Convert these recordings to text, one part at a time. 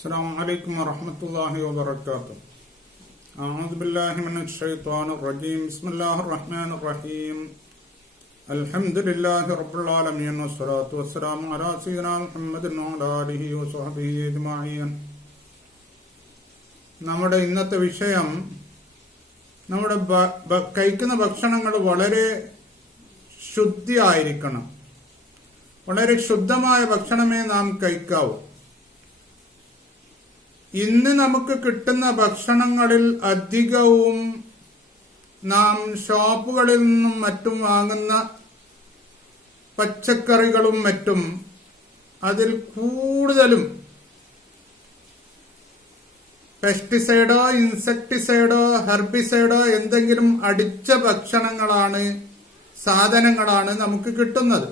السلام عليكم ورحمة الله وبركاته. أعوذ بالله من الشيطان الرجيم. بسم الله الرحمن الرحيم. الحمد لله رب العالمين والصلاة والسلام على سيدنا محمد وعلى آله وصحبه أجمعين. നമ്മുടെ ഇന്നത്തെ വിഷയം നമ്മുടെ കഴിക്കുന്ന ഭക്ഷണങ്ങൾ വളരെ ശുദ്ധിയായിരിക്കണം. വളരെ ശുദ്ധമായ ഭക്ഷണമേ നാം കഴിക്കാവൂ. ഇന്ന് നമുക്ക് കിട്ടുന്ന ഭക്ഷണങ്ങളിൽ അധികവും നാം ഷോപ്പുകളിൽ നിന്നും മറ്റും വാങ്ങുന്ന പച്ചക്കറികളും മറ്റും അതിൽ കൂടുതലും പെസ്റ്റിസൈഡോ ഇൻസെക്ടിസൈഡോ ഹെർബിസൈഡോ എന്തെങ്കിലും അടിച്ച ഭക്ഷണങ്ങളാണ്, സാധനങ്ങളാണ് നമുക്ക് കിട്ടുന്നത്.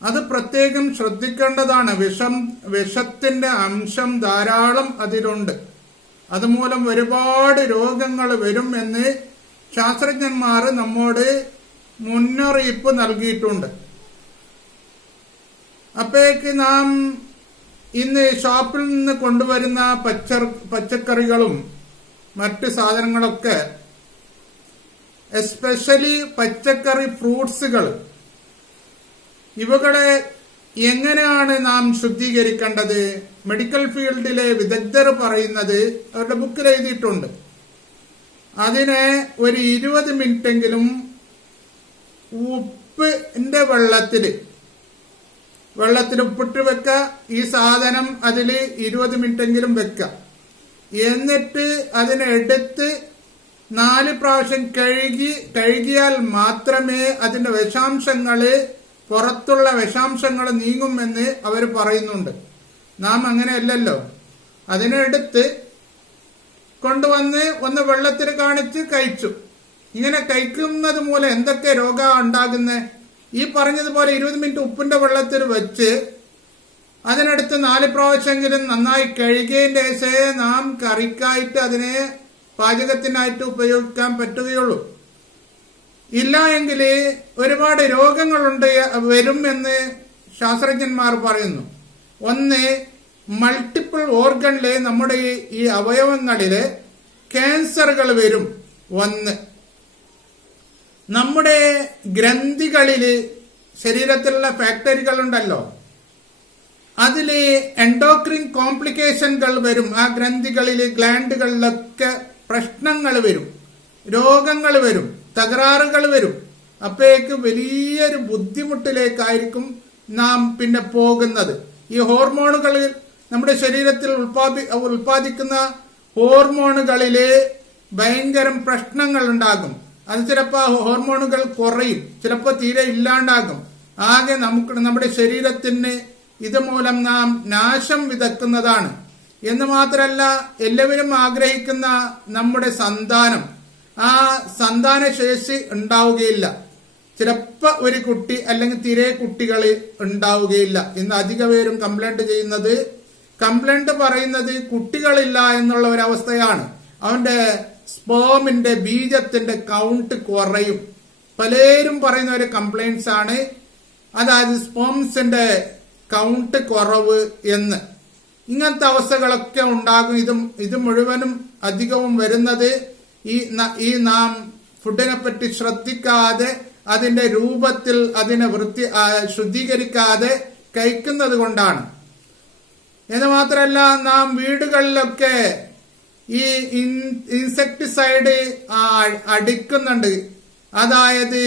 അത് പ്രത്യേകം ശ്രദ്ധിക്കേണ്ടതാണ്. വിഷത്തിന്റെ അംശം ധാരാളം അതിലുണ്ട്. അതുമൂലം ഒരുപാട് രോഗങ്ങൾ വരും എന്ന് ശാസ്ത്രജ്ഞന്മാർ നമ്മോട് മുന്നറിയിപ്പ് നൽകിയിട്ടുണ്ട്. അപ്പോഴേക്ക് നാം ഇന്ന് ഷോപ്പിൽ നിന്ന് കൊണ്ടുവരുന്ന പച്ചക്കറികളും മറ്റു സാധനങ്ങളൊക്കെ, എസ്പെഷ്യലി പച്ചക്കറി ഫ്രൂട്ട്സുകൾ, ഇവകളെ എങ്ങനെയാണ് നാം ശുദ്ധീകരിക്കേണ്ടത്? മെഡിക്കൽ ഫീൽഡിലെ വിദഗ്ധർ പറയുന്നത് അവരുടെ ബുക്കിൽ എഴുതിയിട്ടുണ്ട്. അതിനെ ഒരു 20 മിനിറ്റെങ്കിലും ഉപ്പിന്റെ വെള്ളത്തിൽ ഉപ്പിട്ട് വെക്ക. ഈ സാധനം അതിൽ 20 മിനിറ്റെങ്കിലും വെക്ക. എന്നിട്ട് അതിനെടുത്ത് 4 പ്രാവശ്യം കഴുകിയാൽ മാത്രമേ അതിന്റെ പുറത്തുള്ള വിഷാംശങ്ങൾ നീങ്ങുമെന്ന് അവർ പറയുന്നുണ്ട്. നാം അങ്ങനെയല്ലല്ലോ. അതിനെടുത്ത് കൊണ്ടുവന്ന് ഒന്ന് വെള്ളത്തിൽ കാണിച്ച് കഴിച്ചു. ഇങ്ങനെ കഴിക്കുന്നത് മൂലം എന്തൊക്കെ രോഗം ഉണ്ടാകുന്നത്? ഈ പറഞ്ഞതുപോലെ 20 മിനിറ്റ് ഉപ്പിന്റെ വെള്ളത്തിൽ വെച്ച് അതിനടുത്ത് 4 പ്രാവശ്യമെങ്കിലും നന്നായി കഴുകിയതിന്റെ ശേഷം നാം കറിക്കായിട്ട് അതിനെ പാചകത്തിനായിട്ട് ഉപയോഗിക്കാൻ പറ്റുകയുള്ളൂ. ഇല്ല എങ്കിൽ ഒരുപാട് രോഗങ്ങളുണ്ട് വരും എന്ന് ശാസ്ത്രജ്ഞന്മാർ പറയുന്നു. ഒന്ന്, മൾട്ടിപ്പിൾ ഓർഗണിലെ നമ്മുടെ ഈ അവയവങ്ങളില് ക്യാൻസറുകൾ വരും. ഒന്ന്, നമ്മുടെ ഗ്രന്ഥികളില് ശരീരത്തിലുള്ള ഫാക്ടറികളുണ്ടല്ലോ, അതില് എൻഡോക്രിൻ കോംപ്ലിക്കേഷനുകൾ വരും. ആ ഗ്രന്ഥികളില് ഗ്ലാൻഡുകളിലൊക്കെ പ്രശ്നങ്ങൾ വരും, രോഗങ്ങൾ വരും, തകരാറുകൾ വരും. അപ്പോഴേക്ക് വലിയൊരു ബുദ്ധിമുട്ടിലേക്കായിരിക്കും നാം പിന്നെ പോകുന്നത്. ഈ ഹോർമോണുകൾ, നമ്മുടെ ശരീരത്തിൽ ഉൽപ്പാദിക്കുന്ന ഹോർമോണുകളില് ഭയങ്കര പ്രശ്നങ്ങൾ ഉണ്ടാകും. അത് ചിലപ്പോൾ ഹോർമോണുകൾ കുറയും, ചിലപ്പോൾ തീരെ ഇല്ലാണ്ടാകും. ആകെ നമ്മുടെ ശരീരത്തിന് ഇതുമൂലം നാം നാശം വിതക്കുന്നതാണ്. എന്ന് മാത്രമല്ല, എല്ലാവരും ആഗ്രഹിക്കുന്ന നമ്മുടെ സന്താനം, ആ സന്താനശേഷി ഉണ്ടാവുകയില്ല. ചിലപ്പോ ഒരു കുട്ടി അല്ലെങ്കിൽ തീരെ കുട്ടികൾ ഉണ്ടാവുകയില്ല. ഇന്ന് അധിക പേരും കംപ്ലൈന്റ് പറയുന്നത് കുട്ടികളില്ല എന്നുള്ള ഒരവസ്ഥയാണ്. അവന്റെ സ്പേമിന്റെ ബീജത്തിന്റെ കൗണ്ട് കുറയും. പലരും പറയുന്ന ഒരു കംപ്ലൈന്റ്സ് ആണ്, അതായത് സ്പേംസിന്റെ കൗണ്ട് കുറവ് എന്ന്. ഇങ്ങനത്തെ അവസ്ഥകളൊക്കെ ഉണ്ടാകും. ഇത് മുഴുവനും അധികവും വരുന്നത് ഈ നാം ഫുഡിനെ പറ്റി ശ്രദ്ധിക്കാതെ, അതിന്റെ രൂപത്തിൽ അതിനെ ശുദ്ധീകരിക്കാതെ കഴിക്കുന്നത് കൊണ്ടാണ്. എന്ന് മാത്രമല്ല, നാം വീടുകളിലൊക്കെ ഈ ഇൻസെക്ടിസൈഡ് അടിക്കുന്നുണ്ട്. അതായത്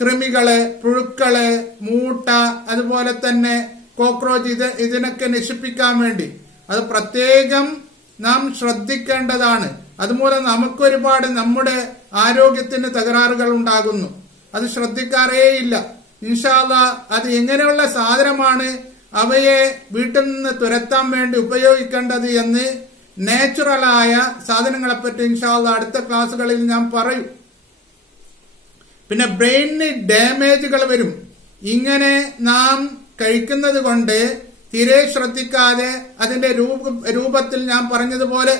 കൃമികള്, പുഴുക്കള്, മൂട്ട, അതുപോലെ തന്നെ കോക്രോച്ച്, ഇതിനൊക്കെ നശിപ്പിക്കാൻ വേണ്ടി. അത് പ്രത്യേകം നാം ശ്രദ്ധിക്കേണ്ടതാണ്. അതുമൂലം നമുക്കൊരുപാട് നമ്മുടെ ആരോഗ്യത്തിന് തകരാറുകൾ ഉണ്ടാകുന്നു. അത് ശ്രദ്ധിക്കാറേയില്ല. ഇൻഷാ അല്ലാഹ് അത് എങ്ങനെയുള്ള സാധനമാണ് അവയെ വീട്ടിൽ നിന്ന് തുരത്താൻ വേണ്ടി ഉപയോഗിക്കേണ്ടത് എന്ന് നാച്ചുറലായ സാധനങ്ങളെപ്പറ്റി ഇൻഷാ അല്ലാഹ് അടുത്ത ക്ലാസ്സുകളിൽ ഞാൻ പറയും. പിന്നെ ബ്രെയിനിന് ഡാമേജുകൾ വരും. ഇങ്ങനെ നാം കഴിക്കുന്നത് കൊണ്ട് തീരെ ശ്രദ്ധിക്കാതെ, അതിന്റെ രൂപത്തിൽ ഞാൻ പറഞ്ഞതുപോലെ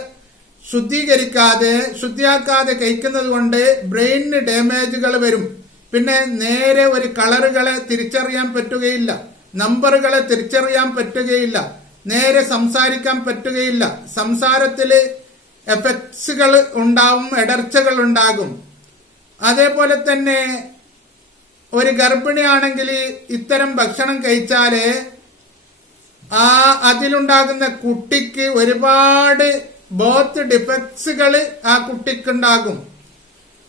ശുദ്ധിയാക്കാതെ കഴിക്കുന്നത് കൊണ്ട് ബ്രെയിനിന് ഡാമേജുകൾ വരും. പിന്നെ നേരെ ഒരു കളറുകളെ തിരിച്ചറിയാൻ പറ്റുകയില്ല, നമ്പറുകളെ തിരിച്ചറിയാൻ പറ്റുകയില്ല. നേരെ സംസാരിക്കാൻ പറ്റുകയില്ല. സംസാരത്തില് എഫക്ട്സുകൾ ഉണ്ടാവും, ഇടർച്ചകൾ ഉണ്ടാകും. അതേപോലെ തന്നെ ഒരു ഗർഭിണിയാണെങ്കിൽ ഇത്തരം ഭക്ഷണം കഴിച്ചാല് അതിലുണ്ടാകുന്ന കുട്ടിക്ക് ഒരുപാട് ബോത്ത് ഡിഫക്ട്സുകൾ ആ കുട്ടിക്കുണ്ടാകും,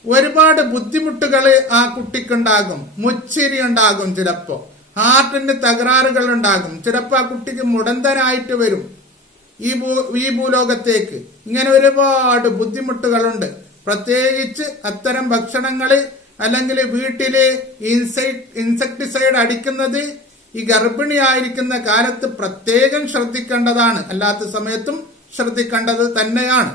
ഒരുപാട് ബുദ്ധിമുട്ടുകൾ ആ കുട്ടിക്കുണ്ടാകും. മുച്ചിരി ഉണ്ടാകും, ചിലപ്പോ ഹാർട്ടിന് തകരാറുകൾ ഉണ്ടാകും, ചിലപ്പോ ആ കുട്ടിക്ക് മുടന്തനായിട്ട് വരും ഈ ഭൂലോകത്തേക്ക്. ഇങ്ങനെ ഒരുപാട് ബുദ്ധിമുട്ടുകളുണ്ട്. പ്രത്യേകിച്ച് അത്തരം ഭക്ഷണങ്ങള് അല്ലെങ്കിൽ വീട്ടില് ഇൻസെക്ടിസൈഡ് അടിക്കുന്നത് ഈ ഗർഭിണിയായിരിക്കുന്ന കാലത്ത് പ്രത്യേകം ശ്രദ്ധിക്കേണ്ടതാണ്, അല്ലാത്ത സമയത്തും ശ്രദ്ധിക്കേണ്ടത് തന്നെയാണ്.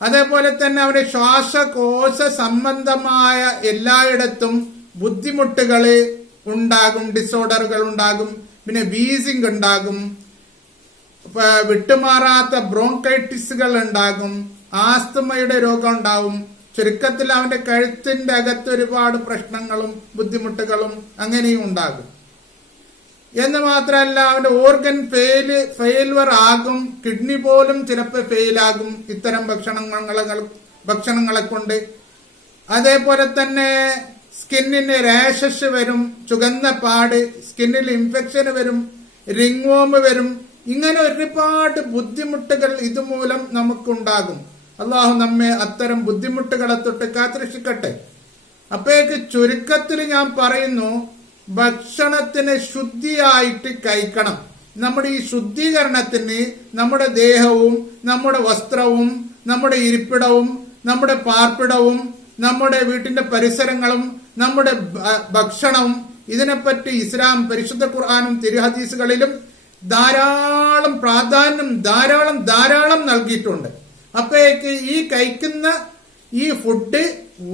അതേപോലെ തന്നെ അവരുടെ ശ്വാസകോശ സംബന്ധമായ എല്ലായിടത്തും ബുദ്ധിമുട്ടുകൾ ഉണ്ടാകും, ഡിസോർഡറുകൾ ഉണ്ടാകും, പിന്നെ വീസിംഗ് ഉണ്ടാകും, വിട്ടുമാറാത്ത ബ്രോങ്കൈറ്റിസുകൾ ഉണ്ടാകും, ആസ്തമയുടെ രോഗം ഉണ്ടാവും. ചുരുക്കത്തിൽ അവന്റെ കഴുത്തിന്റെ അകത്ത് ഒരുപാട് പ്രശ്നങ്ങളും ബുദ്ധിമുട്ടുകളും അങ്ങനെയും ഉണ്ടാകും. എന്ന് മാത്രമല്ല അവന്റെ ഓർഗൻ ഫെയിൽവർ ആകും, കിഡ്നി പോലും ചിലപ്പോൾ ഫെയിലാകും ഇത്തരം ഭക്ഷണങ്ങളെ കൊണ്ട്. അതേപോലെ തന്നെ സ്കിന്നിന് റാഷസ് വരും, ചുവന്ന പാട്, സ്കിന്നിൽ ഇൻഫെക്ഷൻ വരും, റിംഗ് വോം വരും. ഇങ്ങനെ ഒരുപാട് ബുദ്ധിമുട്ടുകൾ ഇതുമൂലം നമുക്കുണ്ടാകും. അള്ളാഹു നമ്മെ അത്തരം ബുദ്ധിമുട്ടുകളെ തൊട്ട് കാത്തുരക്ഷിക്കട്ടെ. അപ്പോഴേക്ക് ചുരുക്കത്തിൽ ഞാൻ പറയുന്നു, ഭക്ഷണത്തിന് ശുദ്ധിയായിട്ട് കഴിക്കണം. നമ്മുടെ ഈ ശുദ്ധീകരണത്തിന് നമ്മുടെ ദേഹവും നമ്മുടെ വസ്ത്രവും നമ്മുടെ ഇരിപ്പിടവും നമ്മുടെ പാർപ്പിടവും നമ്മുടെ വീട്ടിന്റെ പരിസരങ്ങളും നമ്മുടെ ഭക്ഷണവും ഇതിനെപ്പറ്റി ഇസ്ലാം പരിശുദ്ധ ഖുർആനും തിരുഹദീസുകളിലും ധാരാളം പ്രാധാന്യം ധാരാളം നൽകിയിട്ടുണ്ട്. അപ്പോഴേക്ക് ഈ കഴിക്കുന്ന ഈ ഫുഡ്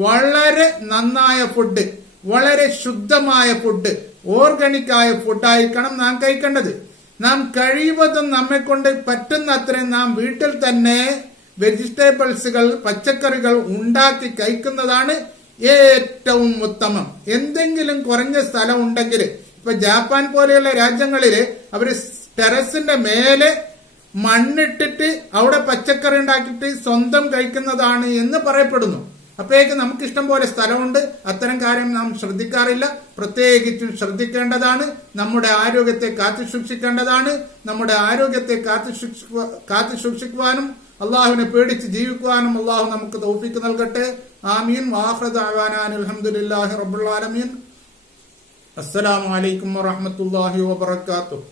വളരെ നന്നായ ഫുഡ്, വളരെ ശുദ്ധമായ ഫുഡ്, ഓർഗാനിക് ആയ ഫുഡായിരിക്കണം നാം കഴിക്കേണ്ടത്. നാം കഴിവതും നമ്മെ കൊണ്ട് പറ്റുന്ന അത്രയും നാം വീട്ടിൽ തന്നെ വെജിറ്റബിൾസുകൾ, പച്ചക്കറികൾ ഉണ്ടാക്കി കഴിക്കുന്നതാണ് ഏറ്റവും ഉത്തമം. എന്തെങ്കിലും കുറഞ്ഞ സ്ഥലം ഉണ്ടെങ്കിൽ, ഇപ്പൊ ജപ്പാൻ പോലെയുള്ള രാജ്യങ്ങളില് അവര് ടെറസിന്റെ മേലെ മണ്ണിട്ടിട്ട് അവിടെ പച്ചക്കറി ഉണ്ടാക്കിയിട്ട് സ്വന്തം കഴിക്കുന്നതാണ് എന്ന് പറയപ്പെടുന്നു. അപ്പോഴേക്ക് നമുക്ക് ഇഷ്ടം പോലെ സ്ഥലമുണ്ട്, അത്തരം കാര്യം നാം ശ്രദ്ധിക്കാറില്ല. പ്രത്യേകിച്ചും ശ്രദ്ധിക്കേണ്ടതാണ്. നമ്മുടെ ആരോഗ്യത്തെ കാത്തു സൂക്ഷിക്കേണ്ടതാണ്. നമ്മുടെ ആരോഗ്യത്തെ കാത്തു സൂക്ഷിക്കുവാനും അള്ളാഹുവിനെ പേടിച്ച് ജീവിക്കുവാനും അള്ളാഹു നമുക്ക് തൗഫീഖ് നൽകട്ടെ. ആമീൻ. വആഖിറു ദഅവാനാ അൽഹംദുലില്ലാഹി റബ്ബിൽ ആലമീൻ. അസ്സലാമു അലൈക്കും വറഹ്മത്തുള്ളാഹി വബറകാതുഹു.